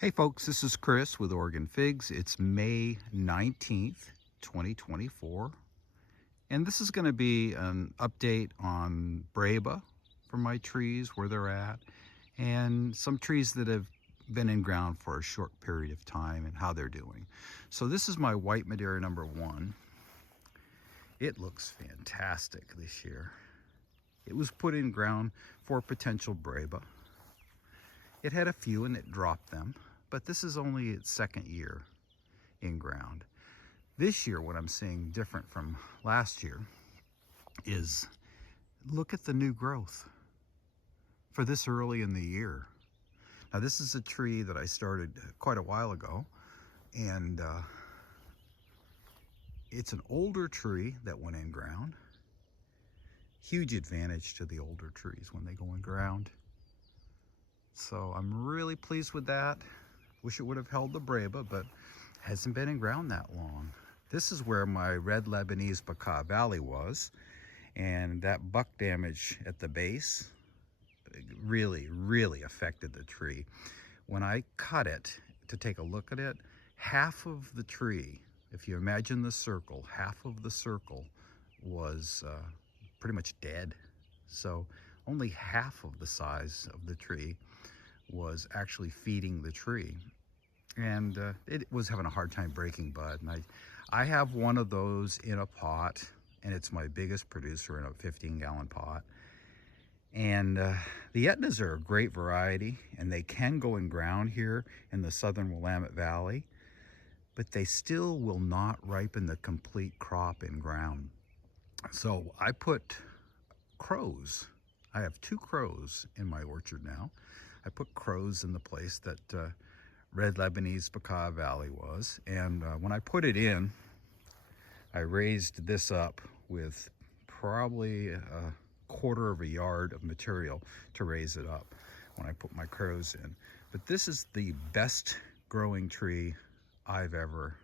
Hey folks, this is Chris with Oregon Figs. It's May 19th, 2024. And this is going to be an update on Breba for my trees, where they're at, and some trees that have been in ground for a short period of time and how they're doing. So this is my white Madeira number 1. It looks fantastic this year. It was put in ground for potential Breba. It had a few and it dropped them, but this is only its second year in ground. This year, what I'm seeing different from last year is look at the new growth for this early in the year. Now, this is a tree that I started quite a while ago, and it's an older tree that went in ground. Huge advantage to the older trees when they go in ground. So I'm really pleased with that. Wish it would have held the Breba, but hasn't been in ground that long. This is where my red Lebanese Baca Valley was, and that buck damage at the base really affected the tree. When I cut it to take a look at it, half of the tree, if you imagine the circle, half of the circle was pretty much dead. So only half of the size of the tree was actually feeding the tree, and it was having a hard time breaking bud. And I have one of those in a pot, and it's my biggest producer in a 15-gallon pot. And the Aetnas are a great variety, and they can go in ground here in the southern Willamette Valley, but they still will not ripen the complete crop in ground. So I put crows. I have 2 crows in my orchard now. I put crows in the place that red Lebanese Baca Valley was. And when I put it in, I raised this up with probably a quarter of a yard of material to raise it up when I put my crows in. But this is the best growing tree I've ever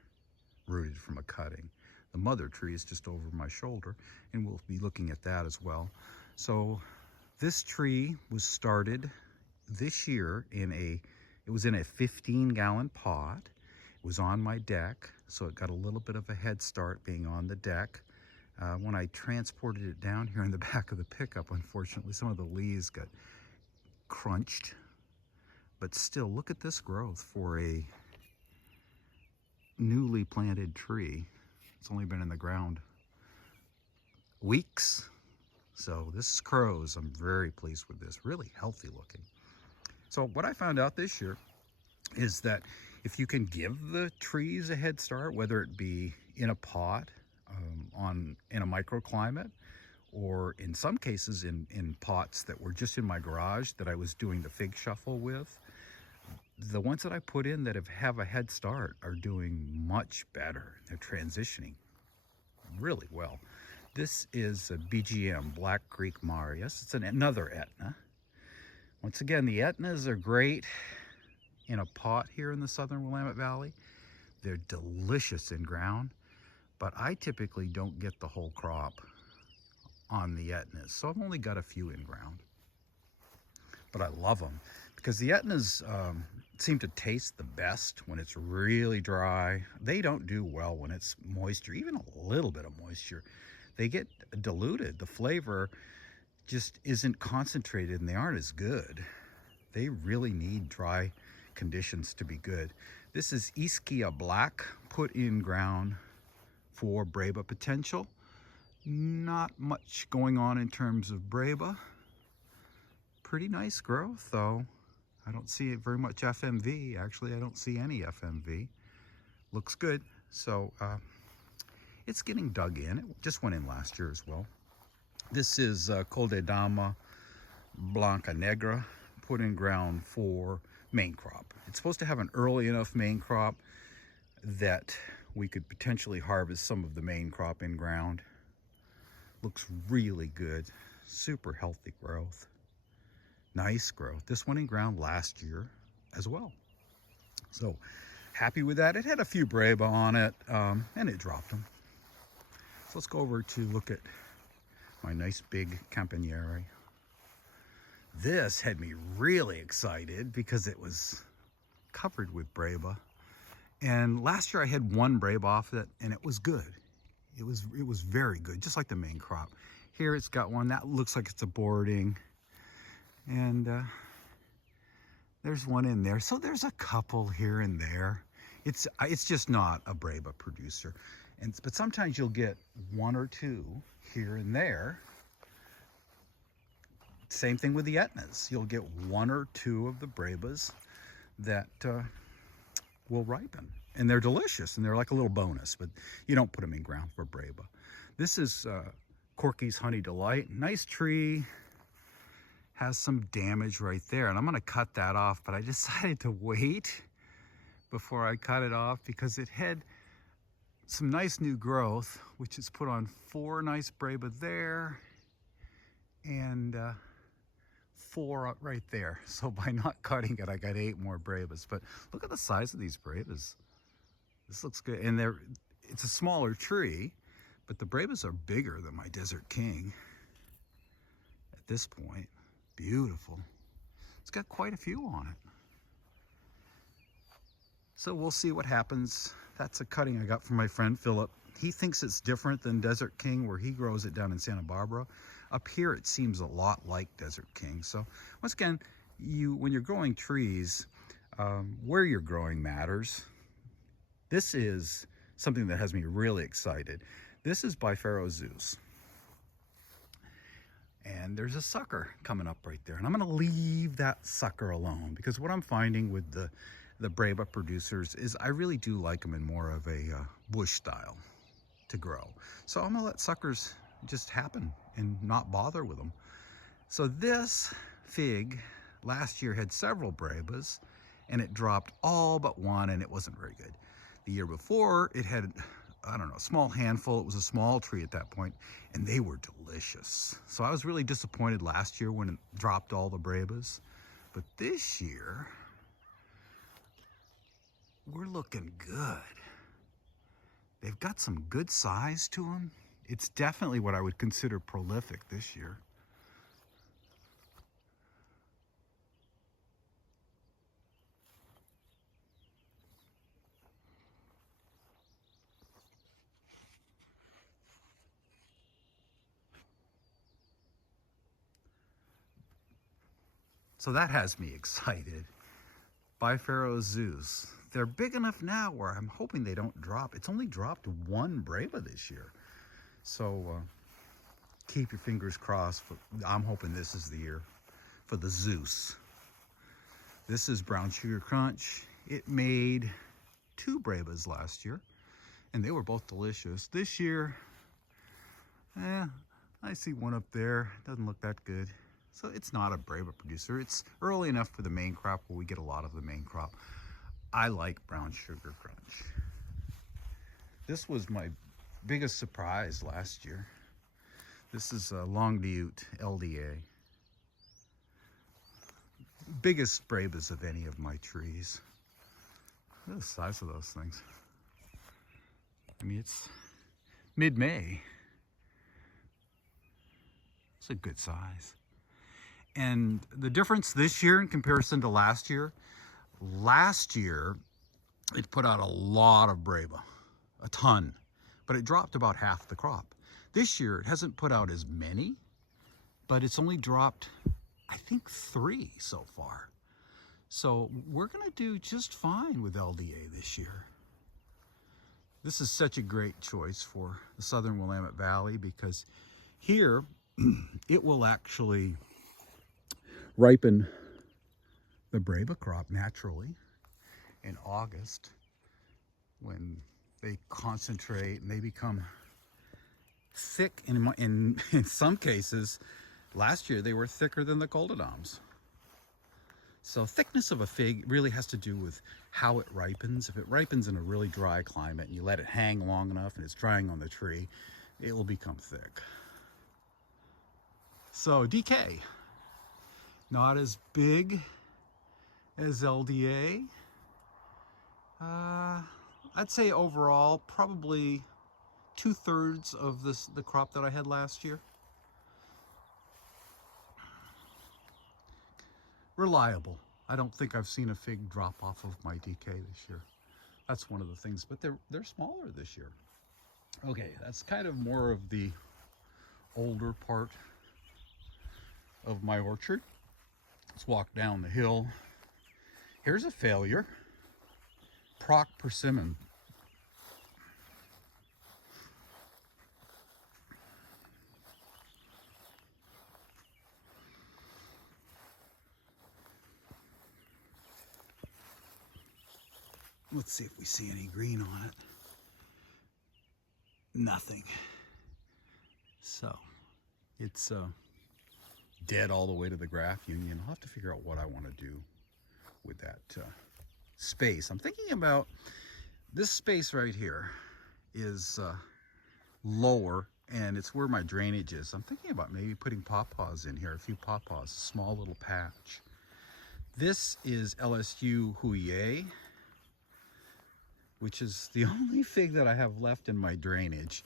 rooted from a cutting. The mother tree is just over my shoulder, and we'll be looking at that as well. So this tree was started this year it was in a 15-gallon pot. It was on my deck, so it got a little bit of a head start being on the deck. When I transported it down here in the back of the pickup, unfortunately, some of the leaves got crunched. But still, look at this growth for a newly planted tree. It's only been in the ground weeks. So this is crows. I'm very pleased with this. Really healthy looking. So what I found out this year is that if you can give the trees a head start, whether it be in a pot, in a microclimate, or in some cases in pots that were just in my garage that I was doing the fig shuffle with, the ones that I put in that have a head start are doing much better. They're transitioning really well. This is a BGM, Black Creek Marius. It's another Aetna. Once again, the Aetnas are great in a pot here in the southern Willamette Valley. They're delicious in ground, but I typically don't get the whole crop on the Aetnas, so I've only got a few in ground. But I love them because the Aetnas seem to taste the best when it's really dry. They don't do well when it's moisture, even a little bit of moisture. They get diluted. The flavor just isn't concentrated and they aren't as good. They really need dry conditions to be good. This is Ischia Black, put in ground for Breba potential. Not much going on in terms of Breba. Pretty nice growth though. I don't see very much FMV. Actually, I don't see any FMV. Looks good. So it's getting dug in. It just went in last year as well. This is Col de Dama Blanca Negra, put in ground for main crop. It's supposed to have an early enough main crop that we could potentially harvest some of the main crop in ground. Looks really good. Super healthy growth. Nice growth. This went in ground last year as well. So happy with that. It had a few Breba on it, and it dropped them. So let's go over to look at my nice big Campaniere. This had me really excited because it was covered with Breba. And last year I had one Breba off it, and it was good. It was very good, just like the main crop. Here it's got one that looks like it's aborting, and there's one in there. So there's a couple here and there. It's just not a Breba producer, but sometimes you'll get one or two here and there. Same thing with the Etnas. You'll get one or two of the Brebas that will ripen, and they're delicious, and they're like a little bonus, but you don't put them in ground for Breba. This is Corky's Honey Delight. Nice tree, has some damage right there, and I'm gonna cut that off, but I decided to wait before I cut it off because it had some nice new growth, which is put on 4 nice Breba there, and 4 right there. So by not cutting it, I got 8 more Brebas. But look at the size of these Brebas. This looks good. And it's a smaller tree, but the Brebas are bigger than my Desert King at this point. Beautiful. It's got quite a few on it. So we'll see what happens. That's a cutting I got from my friend Philip. He thinks it's different than Desert King, where he grows it down in Santa Barbara. Up here, it seems a lot like Desert King. So once again, when you're growing trees, where you're growing matters. This is something that has me really excited. This is by Pharaoh Zeus. And there's a sucker coming up right there. And I'm gonna leave that sucker alone, because what I'm finding with the Breba producers is I really do like them in more of a bush style to grow. So I'm gonna let suckers just happen and not bother with them. So this fig last year had several Brebas, and it dropped all but one, and it wasn't very good. The year before, it had, I don't know, a small handful. It was a small tree at that point, and they were delicious. So I was really disappointed last year when it dropped all the Brebas. But this year, we're looking good. They've got some good size to them. It's definitely what I would consider prolific this year. So that has me excited. By Pharaoh Zeus. They're big enough now where I'm hoping they don't drop. It's only dropped 1 Breba this year. So keep your fingers crossed. I'm hoping this is the year for the Zeus. This is Brown Sugar Crunch. It made 2 Brebas last year, and they were both delicious. This year, I see one up there. Doesn't look that good. So it's not a Breba producer. It's early enough for the main crop where we get a lot of the main crop. I like Brown Sugar Crunch. This was my biggest surprise last year. This is a Longbutte LDA. Biggest Brebas of any of my trees. Look at the size of those things. I mean, it's mid-May. It's a good size. And the difference this year in comparison to last year it put out a lot of Breba, a ton, but it dropped about half the crop. This year it hasn't put out as many, but it's only dropped, I think, 3 so far. So we're gonna do just fine with LDA this year. This is such a great choice for the southern Willamette Valley, because here it will actually ripen the Breba crop naturally in August, when they concentrate and they become thick. In some cases, last year they were thicker than the Goldodoms. So thickness of a fig really has to do with how it ripens. If it ripens in a really dry climate and you let it hang long enough and it's drying on the tree, it will become thick. So DK, not as big as LDA. I'd say overall probably 2/3 of the crop that I had last year. Reliable. I don't think I've seen a fig drop off of my DK this year. That's one of the things, but they're smaller this year. Okay, that's kind of more of the older part of my orchard. Let's walk down the hill. Here's a failure. Proc persimmon. Let's see if we see any green on it. Nothing. So it's dead all the way to the graft union. I'll have to figure out what I want to do with that space. I'm thinking about this space right here is lower, and it's where my drainage is. I'm thinking about maybe putting pawpaws in here, a few pawpaws, a small little patch. This is LSU Huye, which is the only fig that I have left in my drainage.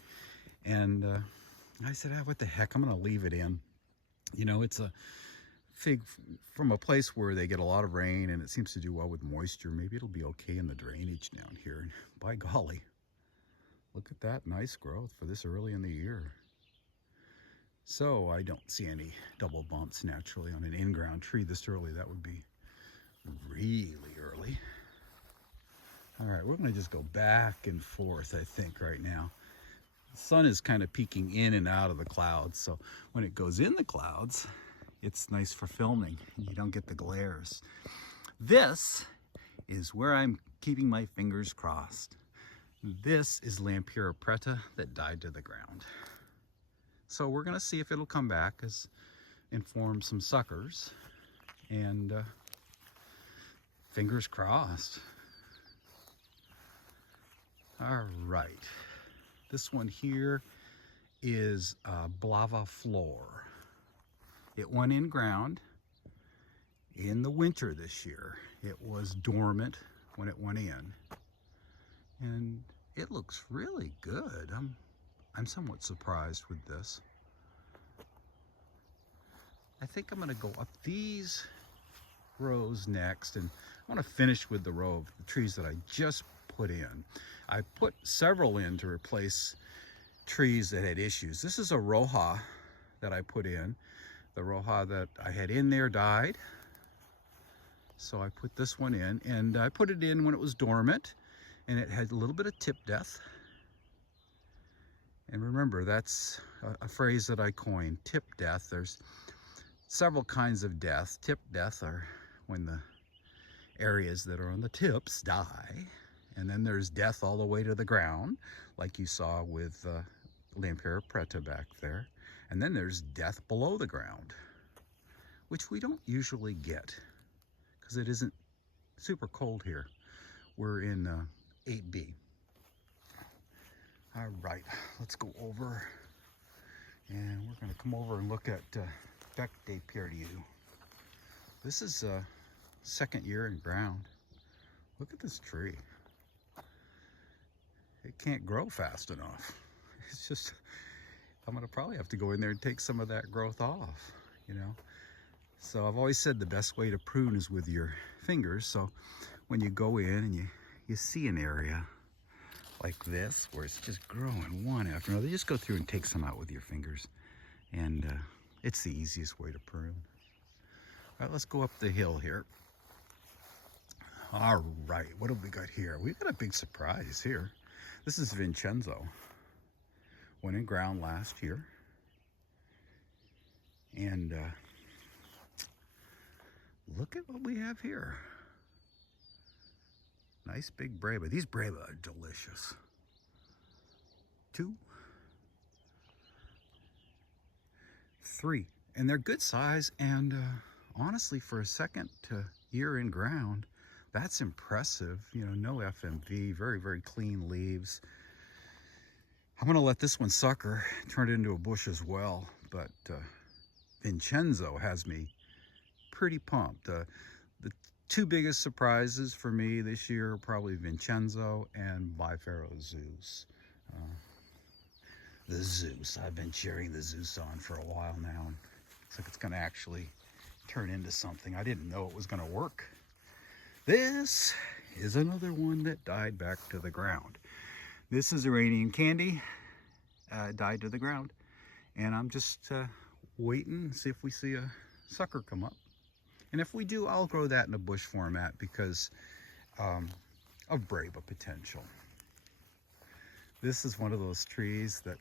And I said, what the heck, I'm gonna leave it in. You know, it's a fig from a place where they get a lot of rain and it seems to do well with moisture. Maybe it'll be okay in the drainage down here. By golly, look at that nice growth for this early in the year. So I don't see any double bumps naturally on an in-ground tree this early. That would be really early. All right, we're gonna just go back and forth, I think, right now. The sun is kind of peeking in and out of the clouds, so when it goes in the clouds, it's nice for filming. You don't get the glares. This is where I'm keeping my fingers crossed. This is Lampira preta that died to the ground. So we're gonna see if it'll come back and form some suckers, and fingers crossed. All right, this one here is Brava floor. It went in ground in the winter this year. It was dormant when it went in, and it looks really good. I'm somewhat surprised with this. I think I'm gonna go up these rows next, and I want to finish with the row of the trees that I just put in. I put several in to replace trees that had issues. This is a Roja that I put in. The Roja that I had in there died, so I put this one in, and I put it in when it was dormant, and it had a little bit of tip death. And remember, that's a phrase that I coined, tip death. There's several kinds of death. Tip death are when the areas that are on the tips die. And then there's death all the way to the ground, like you saw with Lampira preta back there. And then there's death below the ground, which we don't usually get because it isn't super cold here. We're in 8B. All right, let's go over, and we're gonna come over and look at Bec de Perdue. This is second year in ground. Look at this tree. It can't grow fast enough. It's just, I'm gonna probably have to go in there and take some of that growth off, you know. So I've always said the best way to prune is with your fingers. So when you go in and you see an area like this where it's just growing one after another, just go through and take some out with your fingers, and it's the easiest way to prune. All right, let's go up the hill here. All right, what have we got here? We've got a big surprise here. This is Vincenzo. Went in ground last year, and look at what we have here. Nice big Breba. These Breba are delicious. 2, 3, and they're good size, and honestly, for a second year in ground, that's impressive. You know, no FMV, very, very clean leaves. I'm gonna let this one sucker, turn it into a bush as well, but Vincenzo has me pretty pumped. The two biggest surprises for me this year are probably Vincenzo and Bifaro Zeus. The Zeus, I've been cheering the Zeus on for a while now. Looks like it's gonna actually turn into something. I didn't know it was going to work. This is another one that died back to the ground. This is Iranian candy, died to the ground. And I'm just waiting to see if we see a sucker come up. And if we do, I'll grow that in a bush format because of Breba potential. This is one of those trees that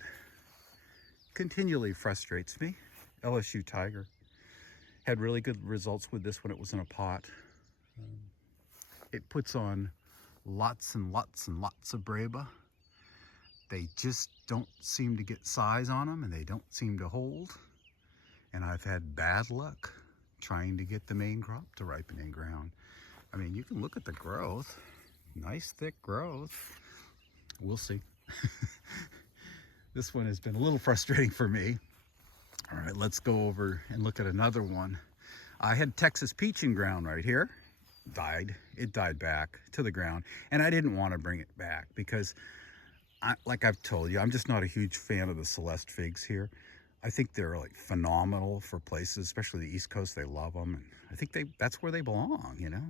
continually frustrates me. LSU Tiger had really good results with this when it was in a pot. It puts on lots and lots and lots of Breba. They just don't seem to get size on them, and they don't seem to hold. And I've had bad luck trying to get the main crop to ripen in ground. I mean, you can look at the growth. Nice thick growth. We'll see. This one has been a little frustrating for me. All right, let's go over and look at another one. I had Texas peach in ground right here. It died back to the ground, and I didn't want to bring it back because like I've told you, I'm just not a huge fan of the Celeste figs here. I think they're like phenomenal for places, especially the East Coast. They love them, and I think that's where they belong, you know,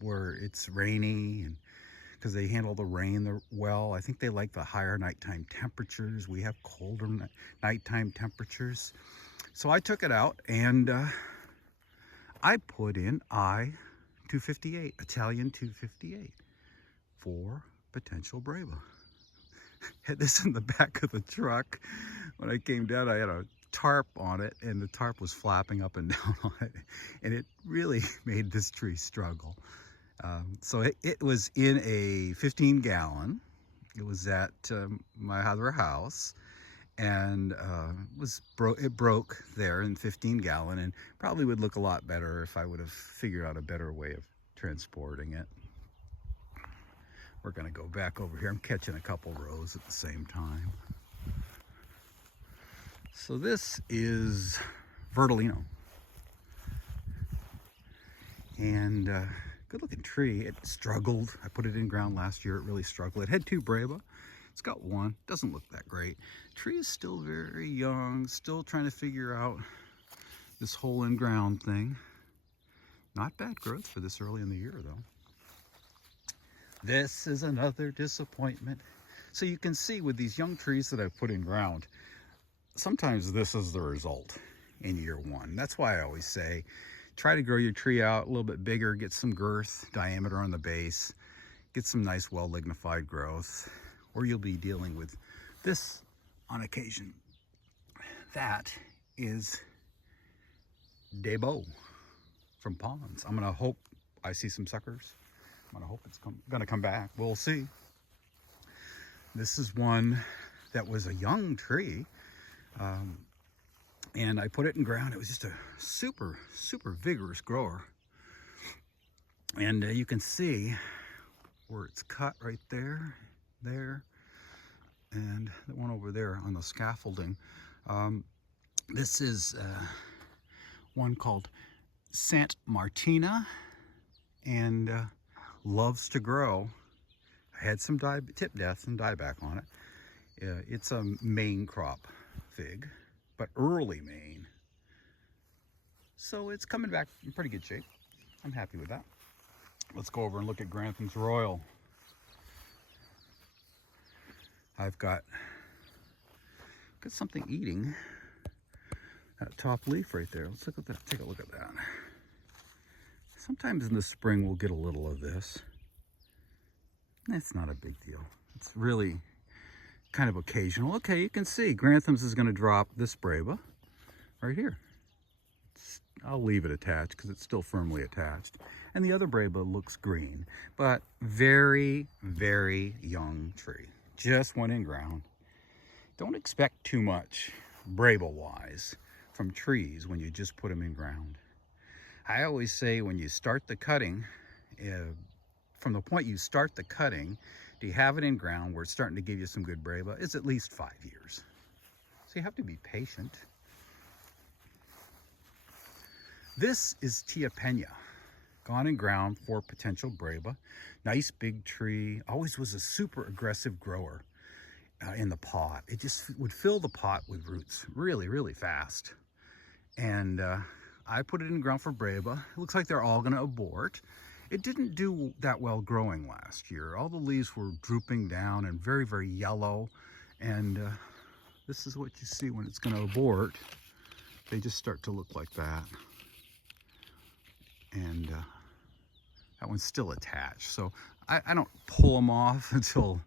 where it's rainy, and because they handle the rain well. I think they like the higher nighttime temperatures. We have colder nighttime temperatures. So I took it out and I put in I-258, Italian 258 for potential Brava. Had this in the back of the truck. When I came down, I had a tarp on it, and the tarp was flapping up and down on it, and it really made this tree struggle. So it was in a 15-gallon. It was at my other house, and it broke there in 15-gallon, and probably would look a lot better if I would have figured out a better way of transporting it. We're going to go back over here. I'm catching a couple rows at the same time. So this is Vertolino. And good looking tree. It struggled. I put it in ground last year. It really struggled. It had 2 Breva. It's got 1. Doesn't look that great. Tree is still very young. Still trying to figure out this whole in ground thing. Not bad growth for this early in the year though. This is another disappointment. So you can see with these young trees that I've put in ground, sometimes this is the result in year 1. That's why I always say, try to grow your tree out a little bit bigger, get some girth, diameter on the base, get some nice well-lignified growth, or you'll be dealing with this on occasion. That is Breba from Ponds. I'm gonna hope I see some suckers. I'm gonna hope it's gonna come back. We'll see. This is one that was a young tree, and I put it in ground. It was just a super, super vigorous grower. And you can see where it's cut right there, and the one over there on the scaffolding. This is one called Sant Martina, and loves to grow. I had some tip death and dieback on it. It's a main crop fig, but early main. So it's coming back in pretty good shape. I'm happy with that. Let's go over and look at Grantham's Royal. I've got something eating that top leaf right there. Let's look at that. Take a look at that. Sometimes in the spring we'll get a little of this. It's not a big deal. It's really kind of occasional. Okay, you can see Grantham's is going to drop this Breba right here. I'll leave it attached because it's still firmly attached. And the other Breba looks green, but very, very young tree. Just went in ground. Don't expect too much Breba-wise from trees when you just put them in ground. I always say when you start the cutting, from the point you start the cutting, do you have it in ground where it's starting to give you some good Breba? It's at least 5 years. So you have to be patient. This is Tia Pena, gone in ground for potential Breba. Nice big tree, always was a super aggressive grower in the pot. It just would fill the pot with roots really, really fast. And I put it in the ground for Breba. It looks like they're all going to abort. It didn't do that well growing last year. All the leaves were drooping down and very, very yellow. And this is what you see when it's going to abort. They just start to look like that. And that one's still attached. So I don't pull them off until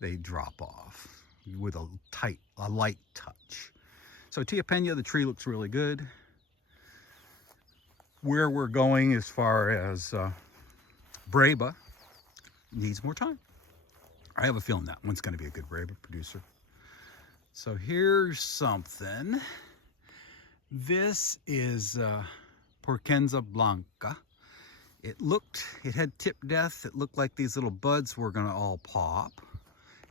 they drop off with a light touch. So Tia Pena, the tree looks really good. Where we're going as far as Breba needs more time. I have a feeling that one's going to be a good Breba producer. So here's something. This is Porcenza Blanca. It had tip death. It looked like these little buds were going to all pop,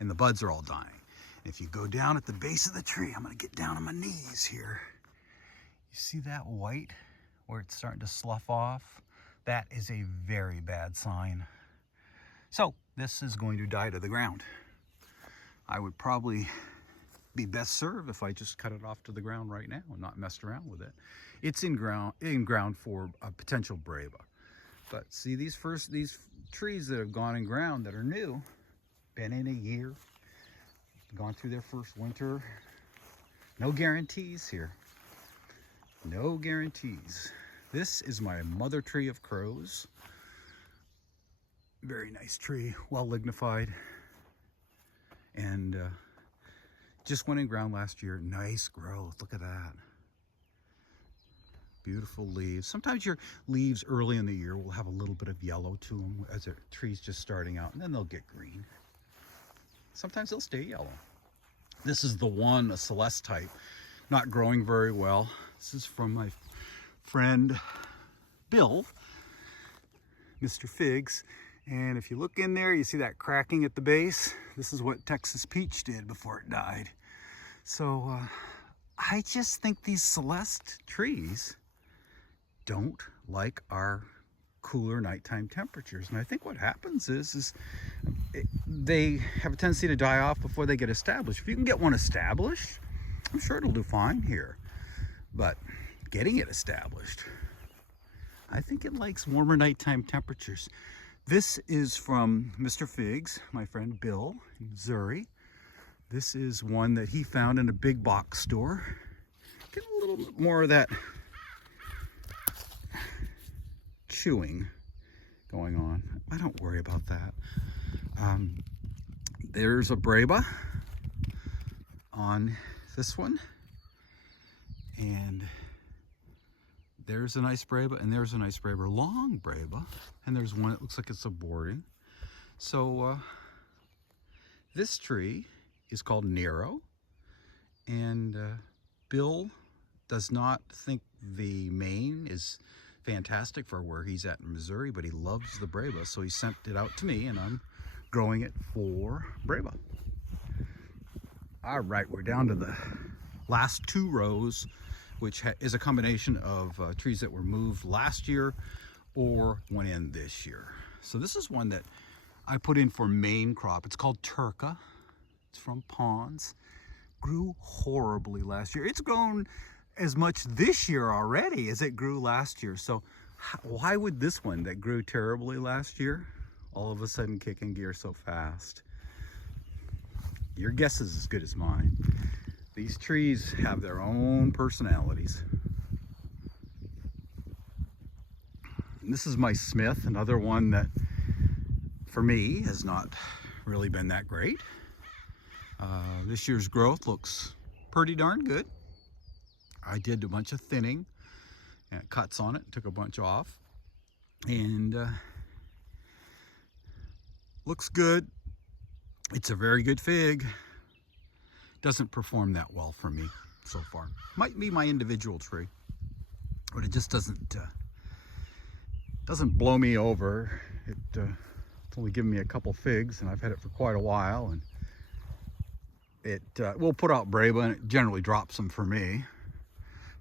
and the buds are all dying. And if you go down at the base of the tree, I'm going to get down on my knees here. You see that white where it's starting to slough off? That is a very bad sign. So this is going to die to the ground. I would probably be best served if I just cut it off to the ground right now and not messed around with it. It's in ground for a potential Breba. But see, these trees that have gone in ground that are new, been in a year, gone through their first winter. No guarantees here. No guarantees. This is my mother tree of crows. Very nice tree, well lignified. And just went in ground last year. Nice growth, look at that. Beautiful leaves. Sometimes your leaves early in the year will have a little bit of yellow to them as the tree's just starting out, and then they'll get green. Sometimes they'll stay yellow. This is the one, a Celeste type, not growing very well. This is from my friend Bill, Mr. Figs. And if you look in there, you see that cracking at the base. This is what Texas Peach did before it died. So I just think these Celeste trees don't like our cooler nighttime temperatures. And I think what happens is they have a tendency to die off before they get established. If you can get one established, I'm sure it'll do fine here. But getting it established, I think it likes warmer nighttime temperatures. This is from Mr. Figs, my friend Bill in Missouri. This is one that he found in a big box store. Get a little bit more of that chewing going on. I don't worry about that. There's a Breba on this one. And there's a nice Breba, and there's a nice Breba, long Breba, and there's one that looks like it's aborting. So this tree is called Nero, and Bill does not think the Maine is fantastic for where he's at in Missouri, but he loves the Breba, so he sent it out to me, and I'm growing it for Breba. All right, we're down to the last two rows, which is a combination of trees that were moved last year or went in this year. So this is one that I put in for main crop. It's called Turca. It's from Ponds. Grew horribly last year. It's grown as much this year already as it grew last year. So why would this one that grew terribly last year all of a sudden kick in gear so fast? Your guess is as good as mine. These trees have their own personalities. And this is my Smith, another one that for me has not really been that great. This year's growth looks pretty darn good. I did a bunch of thinning and cuts on it, took a bunch off, and looks good. It's a very good fig. Doesn't perform that well for me so far. Might be my individual tree, but it just doesn't blow me over. It's only given me a couple figs, and I've had it for quite a while, and it will put out Breba, and it generally drops them for me.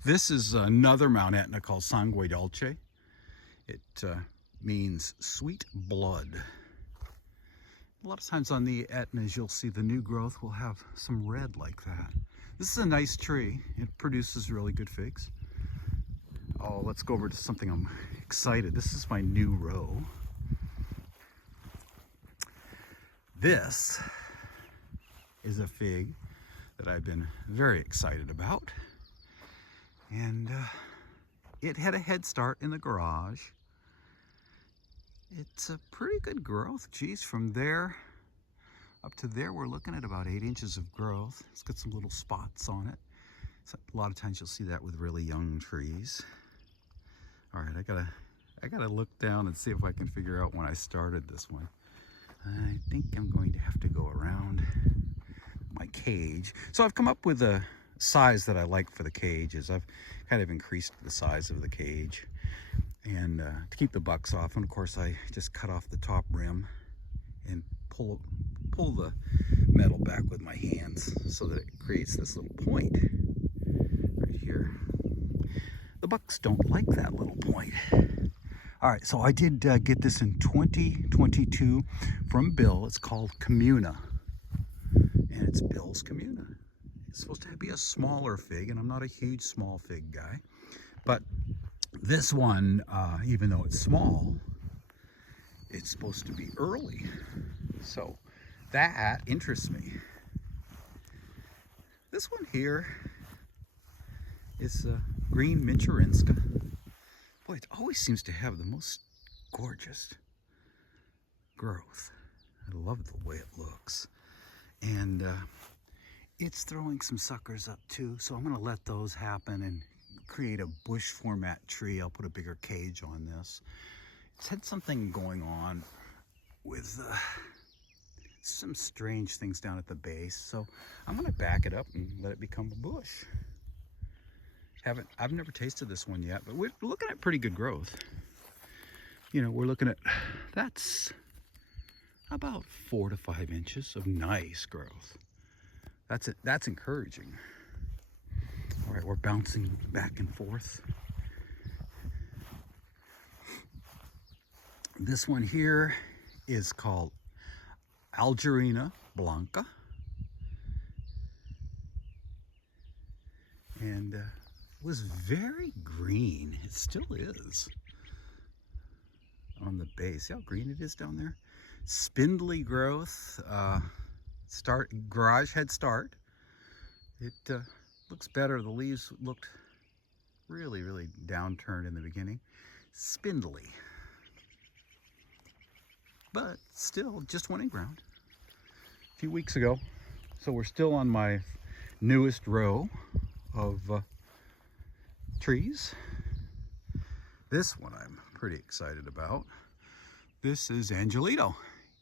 This is another Mount Etna called Sangue Dolce. It means sweet blood. A lot of times on the Etnas, you'll see the new growth will have some red like that. This is a nice tree. It produces really good figs. Oh, let's go over to something I'm excited. This is my new row. This is a fig that I've been very excited about. And it had a head start in the garage. It's a pretty good growth. Geez, from there up to there, we're looking at about 8 inches of growth. It's got some little spots on it. So a lot of times you'll see that with really young trees. All right, I gotta look down and see if I can figure out when I started this one. I think I'm going to have to go around my cage. So I've come up with a size that I like for the cages. I've kind of increased the size of the cage, and to keep the bucks off. And of course, I just cut off the top rim and pull the metal back with my hands so that it creates this little point right here. The bucks don't like that little point. All right, so I did get this in 2022 from Bill. It's called Communa, and it's Bill's Communa. It's supposed to be a smaller fig, and I'm not a huge small fig guy, but this one, even though it's small, it's supposed to be early, so that interests me. This one here is green Minchurinska. Boy, it always seems to have the most gorgeous growth. I love the way it looks. And it's throwing some suckers up too, so I'm gonna let those happen and create a bush format tree. I'll put a bigger cage on this. It's had something going on with some strange things down at the base, so I'm gonna back it up and let it become a bush. I've never tasted this one yet, but we're looking at pretty good growth. You know, we're looking at, that's about 4 to 5 inches of nice growth. That's encouraging. All right, we're bouncing back and forth. This one here is called Algerina Blanca. And was very green. It still is on the base. See how green it is down there? Spindly growth. Garage head start. It looks better. The leaves looked really, really downturned in the beginning. Spindly. But still just went in ground a few weeks ago. So we're still on my newest row of trees. This one I'm pretty excited about. This is Angelito,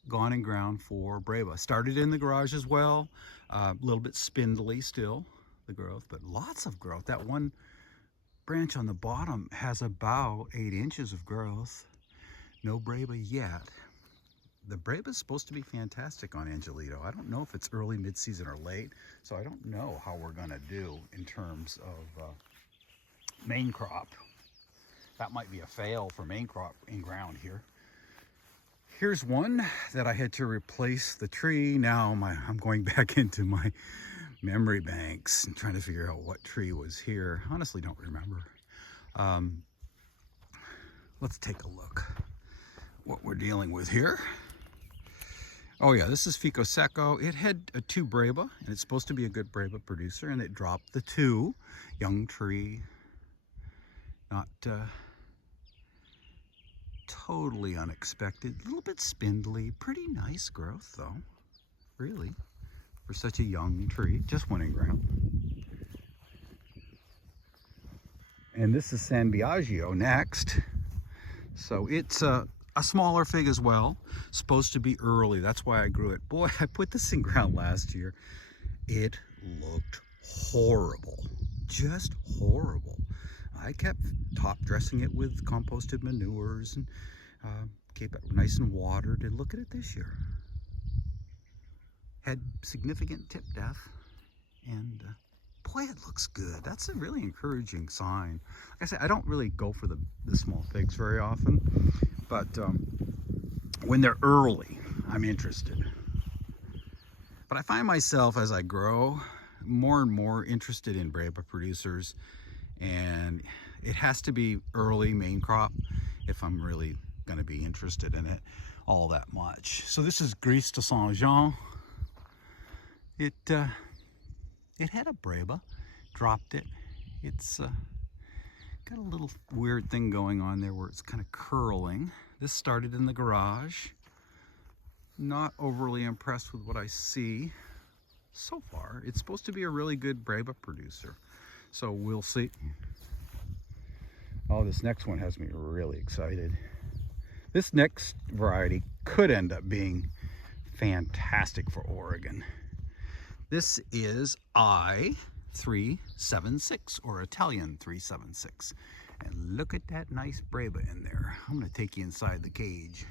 gone in ground for Brava. Started in the garage as well. A little bit spindly still, the growth, but lots of growth. That one branch on the bottom has about 8 inches of growth. No Brava yet. The Brava is supposed to be fantastic on Angelito. I don't know if it's early, mid-season, or late, so I don't know how we're gonna do in terms of main crop. That might be a fail for main crop in ground here. Here's one that I had to replace the tree. Now I'm going back into my memory banks and trying to figure out what tree was here. Honestly, don't remember. Let's take a look what we're dealing with here. Oh yeah, this is Fico Seco. It had a 2 Breba, and it's supposed to be a good Breba producer, and it dropped the 2. Young tree, not totally unexpected. A little bit spindly, pretty nice growth though, really, for such a young tree. Just went in ground. And this is San Biagio next. So it's a smaller fig as well, supposed to be early. That's why I grew it. Boy, I put this in ground last year. It looked horrible, just horrible. I kept top dressing it with composted manures and keep it nice and watered. And look at it this year. Had significant tip death, and boy, it looks good. That's a really encouraging sign. Like I said, I don't really go for the small figs very often, but when they're early, I'm interested. But I find myself, as I grow, more and more interested in Breba producers. And it has to be early main crop if I'm really going to be interested in it all that much. So this is Gris de Saint Jean. It had a Breba, dropped it. It's got a little weird thing going on there where it's kind of curling. This started in the garage. Not overly impressed with what I see so far. It's supposed to be a really good Breba producer, so we'll see. Oh, this next one has me really excited. This next variety could end up being fantastic for Oregon. This is I-376, or Italian 376. And look at that nice Breba in there. I'm going to take you inside the cage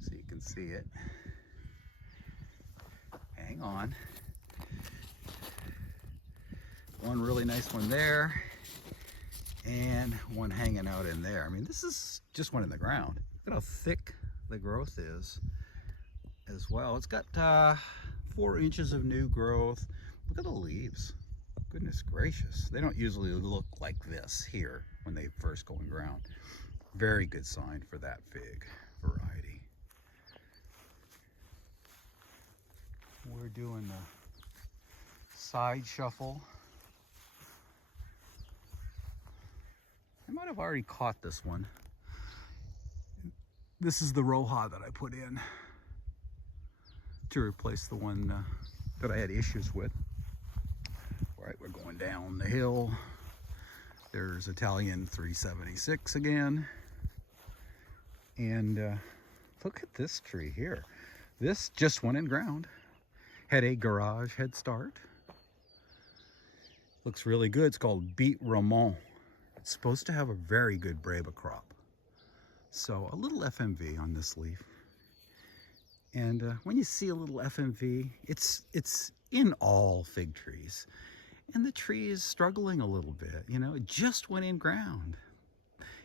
so you can see it. Hang on. One really nice one there, and one hanging out in there. I mean, this is just one in the ground. Look at how thick the growth is as well. It's got 4 inches of new growth. Look at the leaves. Goodness gracious. They don't usually look like this here when they first go in ground. Very good sign for that fig variety. We're doing the side shuffle. I might have already caught this one. This is the Roja that I put in to replace the one that I had issues with. All right, we're going down the hill. There's Italian 376 again. And look at this tree here. This just went in ground. Had a garage head start. Looks really good. It's called Beat Ramon. It's supposed to have a very good Breba crop. So a little FMV on this leaf. And when you see a little FMV, it's in all fig trees. And the tree is struggling a little bit, you know, it just went in ground.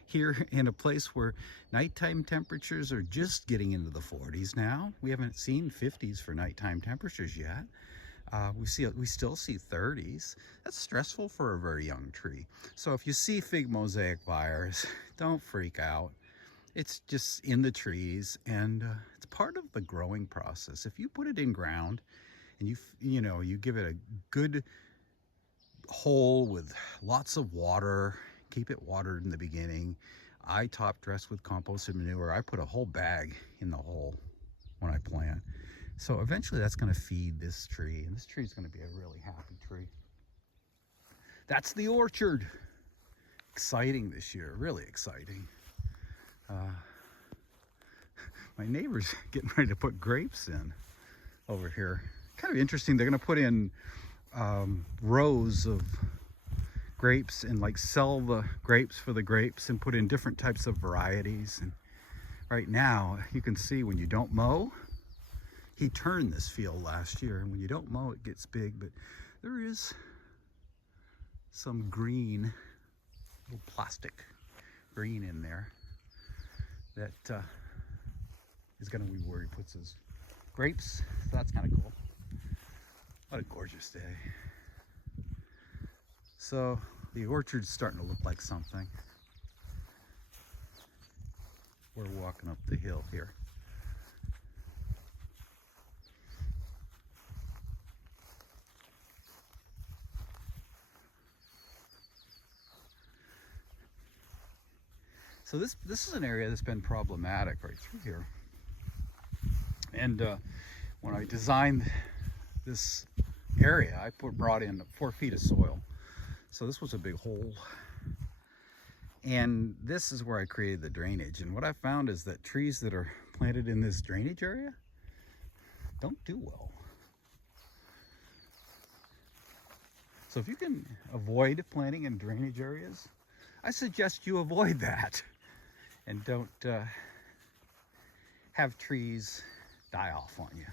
Here in a place where nighttime temperatures are just getting into the 40s now. We haven't seen 50s for nighttime temperatures yet. We still see 30s. That's stressful for a very young tree. So if you see fig mosaic virus, don't freak out. It's just in the trees, and it's part of the growing process. If you put it in ground and you give it a good hole with lots of water, keep it watered in the beginning. I top dress with composted manure. I put a whole bag in the hole when I plant. So eventually that's going to feed this tree, and this tree is going to be a really happy tree. That's the orchard. Exciting this year, really exciting. My neighbor's getting ready to put grapes in over here. Kind of interesting. They're going to put in rows of grapes and like sell the grapes for the grapes and put in different types of varieties. And right now you can see when you don't mow, he turned this field last year, and when you don't mow it gets big, but there is some green, little plastic green in there that is going to be where he puts his grapes. So that's kind of cool. What a gorgeous day. So the orchard's starting to look like something. We're walking up the hill here. So this is an area that's been problematic right through here. And when I designed this area, I brought in 4 feet of soil. So this was a big hole. And this is where I created the drainage. And what I found is that trees that are planted in this drainage area don't do well. So if you can avoid planting in drainage areas, I suggest you avoid that. And don't have trees die off on you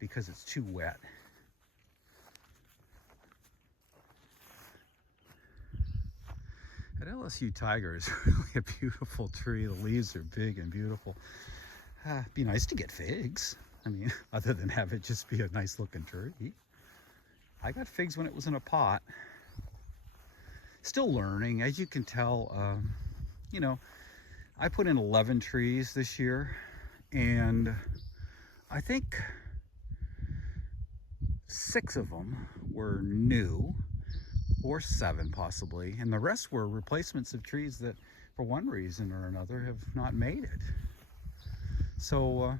because it's too wet. That LSU tiger is really a beautiful tree. The leaves are big and beautiful. It'd be nice to get figs. I mean, other than have it just be a nice looking tree. I got figs when it was in a pot. still learning. As you can tell, you know, I put in 11 trees this year, and I think 6 of them were new, or 7 possibly, and the rest were replacements of trees that for one reason or another have not made it. So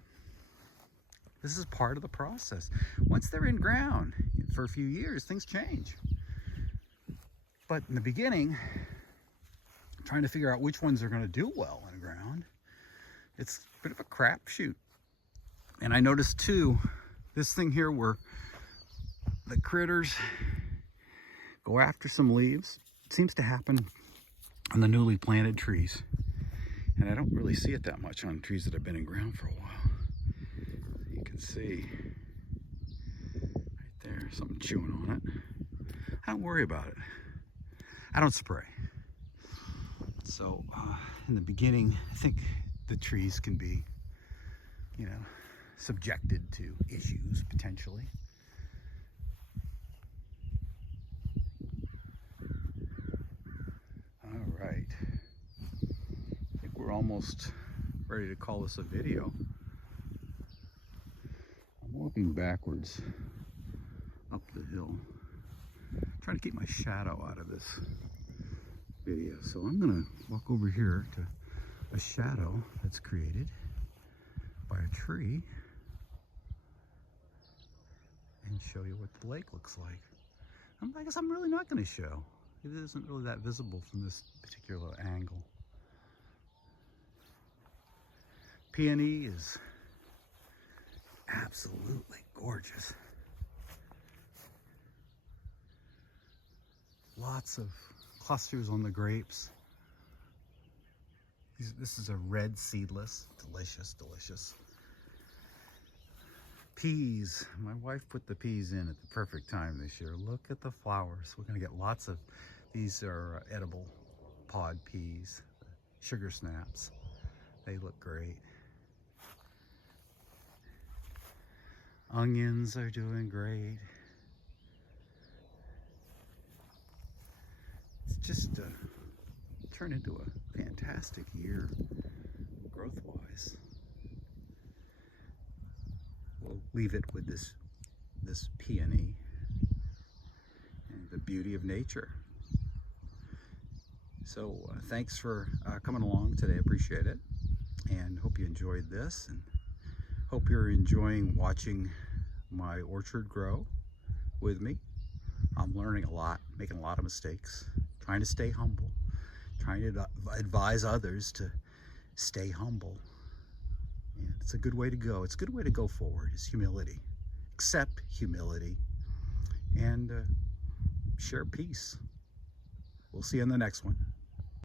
this is part of the process. Once they're in ground for a few years, things change. But in the beginning, trying to figure out which ones are going to do well in the ground, it's a bit of a crapshoot. And I noticed too, this thing here where the critters go after some leaves, it seems to happen on the newly planted trees. And I don't really see it that much on trees that have been in ground for a while. You can see right there, something chewing on it. I don't worry about it. I don't spray. So in the beginning, I think the trees can be, you know, subjected to issues potentially. All right. I think we're almost ready to call this a video. I'm walking backwards up the hill, trying to keep my shadow out of this video. So I'm gonna walk over here to a shadow that's created by a tree and show you what the lake looks like. I guess I'm really not gonna show. It isn't really that visible from this particular angle. Peony is absolutely gorgeous. Lots of clusters on the grapes. This is a red seedless. Delicious, delicious. Peas. My wife put the peas in at the perfect time this year. Look at the flowers. We're going to get lots of, these are edible pod peas, sugar snaps. They look great. Onions are doing great. It's just turned into a fantastic year growth-wise. We'll leave it with this peony and the beauty of nature. So thanks for coming along today. I appreciate it, and hope you enjoyed this, and hope you're enjoying watching my orchard grow with me. I'm learning a lot, making a lot of mistakes, trying to stay humble, trying to advise others to stay humble. And it's a good way to go. It's a good way to go forward, is humility. Accept humility and share peace. We'll see you in the next one.